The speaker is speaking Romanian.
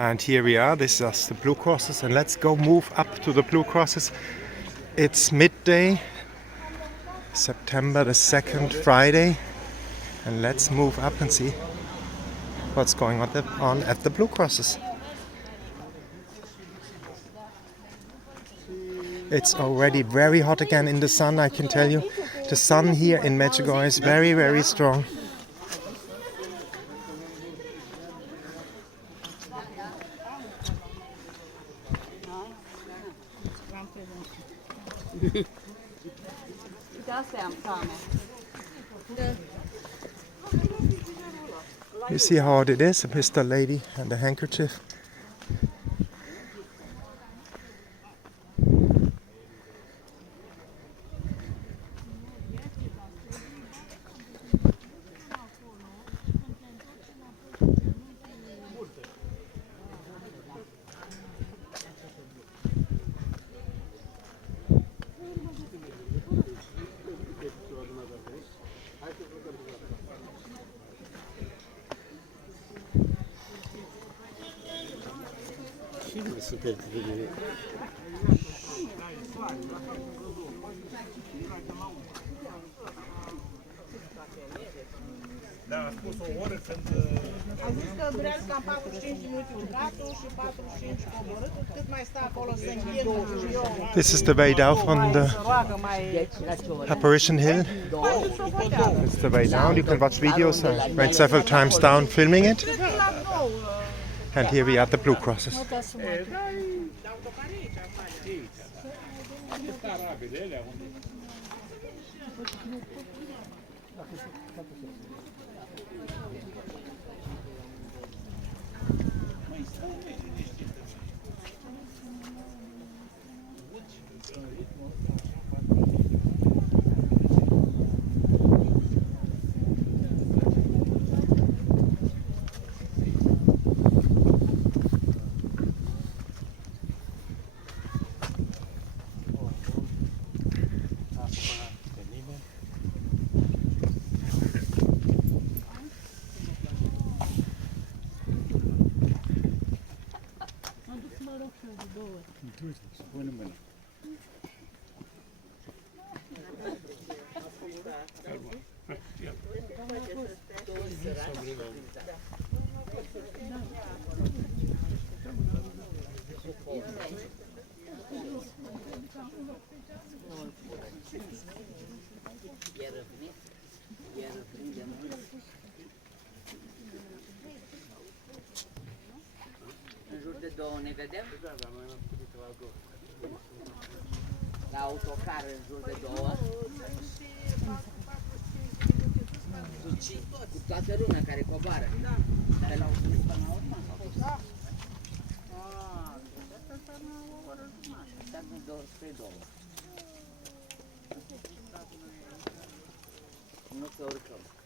And here we are, this is the Blue Crosses, and let's go move up to the Blue Crosses. It's midday, September the 2nd, Friday, and let's move up and see what's going on at the Blue Crosses. It's already very hot again in the sun, I can tell you. The sun here in Medjugorje is very, very strong. You see how hot it is, Mr. Lady and the handkerchief. A zis că durează cam 45 de minute urcatul și 45 coborâtul, cât mai stă acolo să înghienă. This is the way down from the Apparition hill. It's the way down. You can watch videos. I went several times down filming it. And here we are at the Blue Crosses. În jur de 2 ne vedem? La autocar în jur de 2. Cu toată lumea care coboară. Da. Dar la autocar până la urmă? Da. Dar nu 2 spre 2. Nu să urcăm.